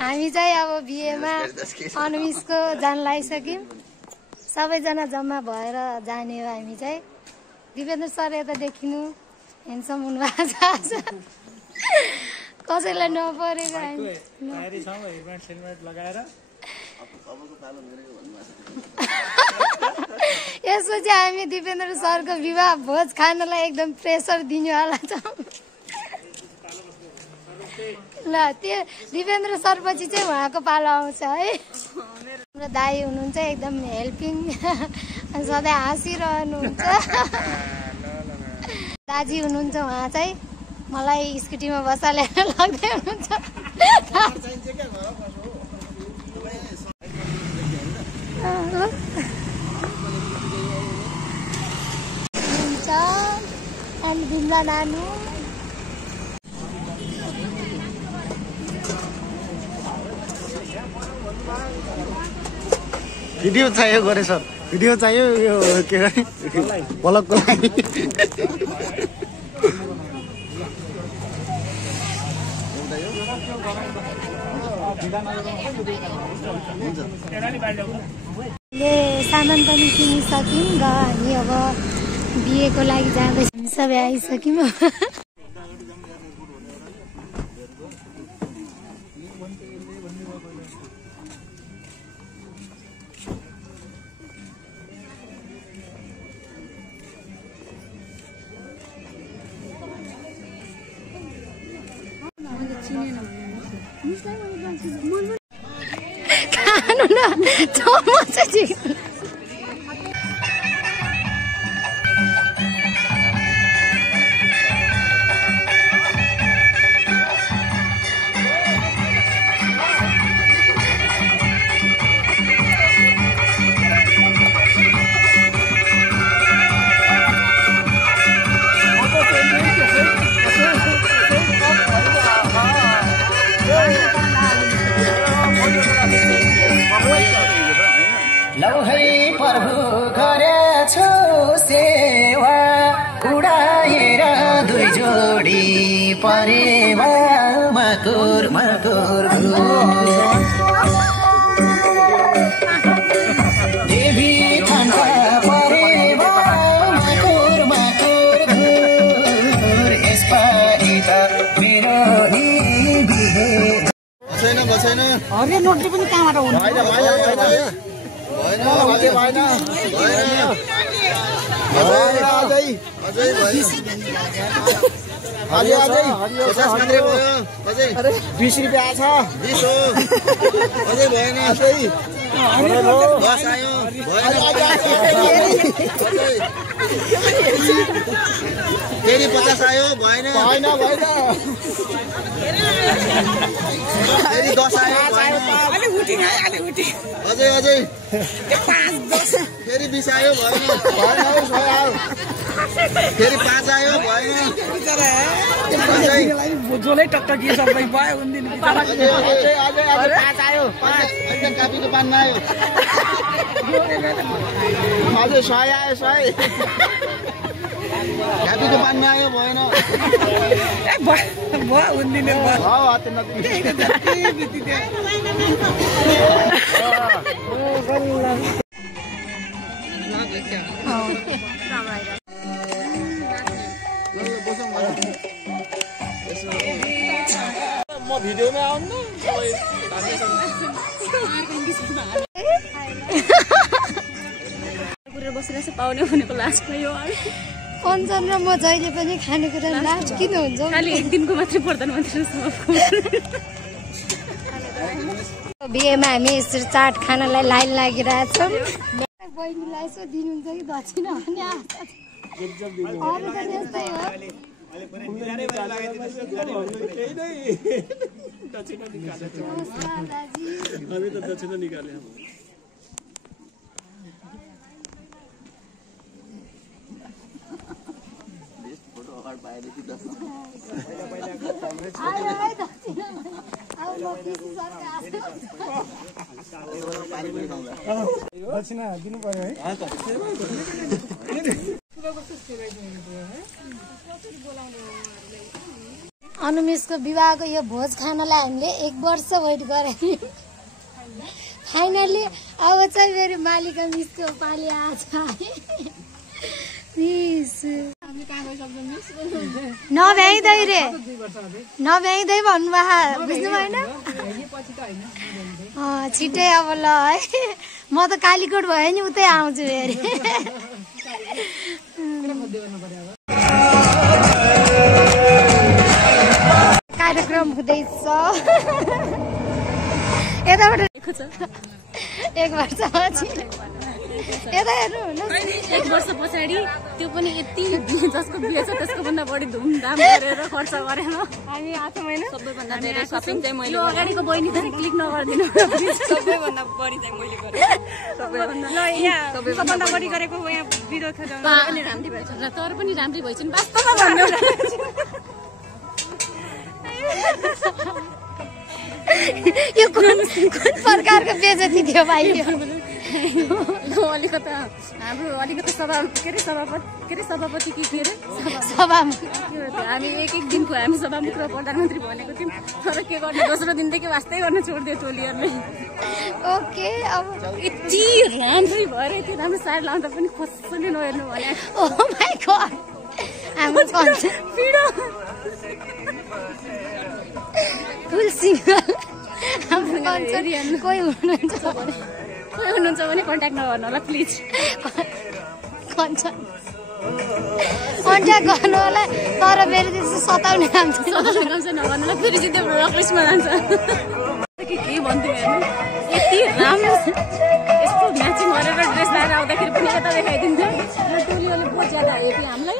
हामी चाहिँ अब बिहेमा अनुमिसको जान लागिसक्यौँ। सबैजना जम्मा भएर जाने हो हामी चाहिँ। दिपेन्द्र सर यता देखिनु हेन्डसम हुनुभएको छ आज। कसैलाई नपरेको हामी यसो चाहिँ हामी दिपेन्द्र सरको विवाह भोज खानलाई एकदम प्रेसर दिनेवाला छौँ। ल त्यो दिपेन्द्र सर पछि चाहिँ उहाँको पालो आउँछ है। हाम्रो दाई हुनुहुन्छ एकदम हेल्पिङ अनि सधैँ हाँसिरहनुहुन्छ। दाजी हुनुहुन्छ उहाँ चाहिँ मलाई स्कुटीमा बसालेर लग्दै हुनुहुन्छ। हुन्छ अनि बिमला नानु भिडियो चाहियो गरे सर भिडियो चाहियो यो के गरे पलकको लागि सामान पनि किनिसक्यौँ र हामी अब बिहेको लागि जाँदैछौँ। सबै आइसक्यौँ। खानु न चम्मच लौ है प्रभु गरेछु सेवा उडाएर दुई जोडी परेवा मकुर मकुर देवी ठन्डा परेवा मकुर मकुर यसपालि त मेरो नि बिहे बसेन हरे नोटले पनि कहाँबाट हुनु फेरि 50 आयो भएन फेरि 10 आयो अझै फेरि 20 आयो भएन फेरि 5 आयो भएन जोलै टकटकी सबै भयो उन्दिन अझै 5 आयो 5 एकदम कापीको पानमा आयो अझै 100 आयो 100 कापीको पानमा आयो भएन भयो उन्दिने म भिडियोमा आउनु बसेर पाउने भनेको लास्ट भयो। कञ्चन र म जहिले पनि खानेकुरा लास्ट किन हुन्छ? खालि एक दिनको मात्रै प्रधानमन्त्री बिहेमा हामी यसरी चाट खानलाई लाइन लागिरहेछौँ। बहिनीलाई यसो दिनुहुन्छ कि दक्षिणा भने अरू त त्यस्तै हो। दक्षिणा दिनु पर्यो है। अनुमेशको विवाहको यो भोज खानलाई हामीले 1 वर्ष वेट गरे। फाइनली अब चाहिँ मेरो मालिका मिसको पाली आछ। मिस नभ्याइदै रे नभ्याइदै भन्नुभयो बुझ्नु भएन। छिट्टै अब ल है म त कालीकोट भयो नि उतै आउँछु फेरि। कार्यक्रम हुँदैछ यताबाट 1 वर्षपछि यता हेर्नु 1 वर्ष पछाडि त्यो पनि यति जसको बिहे छ त्यसको भन्दा बढी धुमधाम गरेर खर्च गरेर हामी आछौँ हैन। सबैभन्दा धेरै सपिङ चाहिँ मैले अगाडिको बहिनी चाहिँ क्लिक नगर्दिनु सबैभन्दा बढी चाहिँ मैले गरे। सबैभन्दा ल यहाँ सबैभन्दा बढी गरेको यहाँ विरोध पनि राम्री भएछ र तर पनि राम्री भएछ नि वास्तवमा भन्नु। यो कुन प्रकारको बेइज्जती थियो भाइ? अलिकता हाम्रो अलिकता सभापति के अरे सभामुख हामी एक दिनको हामी सभामुख र प्रधानमन्त्री भनेको थियौँ तर के गर्ने दोस्रो दिनदेखि वास्तै गर्न छोडिदियो टोलीहरूले। ओके अब यति राम्रै भएर यति राम्रो साडी लाउँदा पनि कसैले नहेर्नु भने। ओ माइ गॉड हाम्रो पिडो फुल सिंगल हाम्रो कोही हुनुहुन्छ भने कन्ट्याक्ट नगर्नु होला प्लिज। कन्ट्याक्ट गर्नु होला तर फेरि त्यस्तो सताउने काम चाहिँ नगर्नु होला फेरि चाहिँ त्यो ब्लकलिस्टमा जान्छ। के भन्थ्यो हेर्नु यति राम्रो यस्तो म्याचिङ गरेर ड्रेस लगाएर आउँदाखेरि पनि यता देखाइदिन्थ्यो र टोलीहरूले बहुत ज्यादा हेप्यो हामीलाई।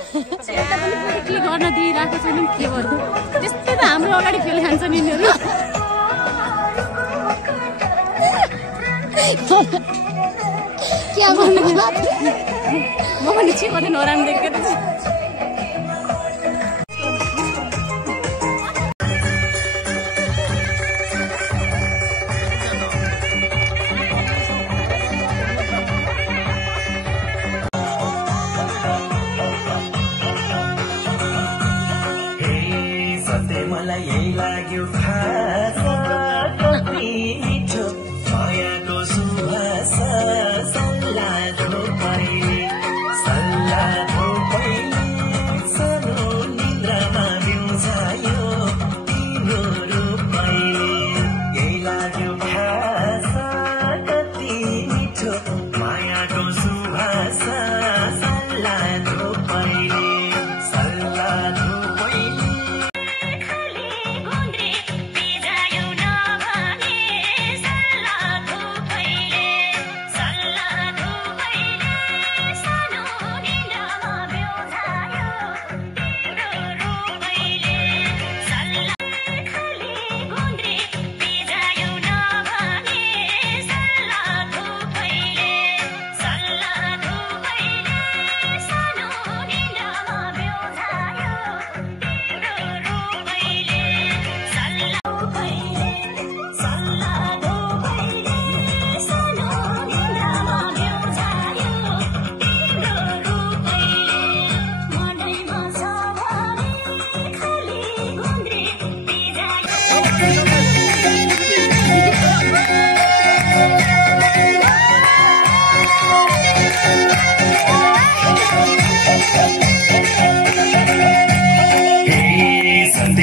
यता पनि फेरि क्लिक गर्न दिइरहेको छैन के गर्नु त्यस्तै त हाम्रो अगाडि फेल खान्छ नि यिनीहरू। क्या भन्नु म पनि चाहिँ कति नराम्रो देखेको थिएँ। मलाई यही लाग्यो खास कति मिठो मायाको सुवास सल्लाहको पहिले सानो निन्द्रामा बिउझायो तिम्रो रूपैले। यही लाग्यो खास कति मिठो मायाको सुवास सल्लाहको पहिले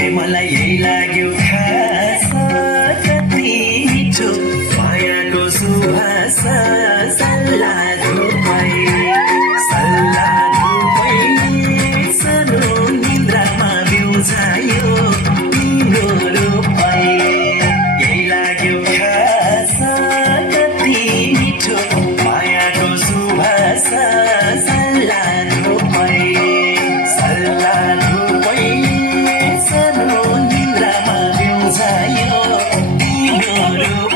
मलाई यही लाग्यो खास कति मिठो मायाको सुवास सल्लाहको पहिले सानो निन्द्रामा बिउझायो तिम्रो रूपैले। यही लाग्यो खास कति मिठो मायाको सुवास सल्लाहको पहिले सानो निन्द्रामा बिउझायो तिम्रो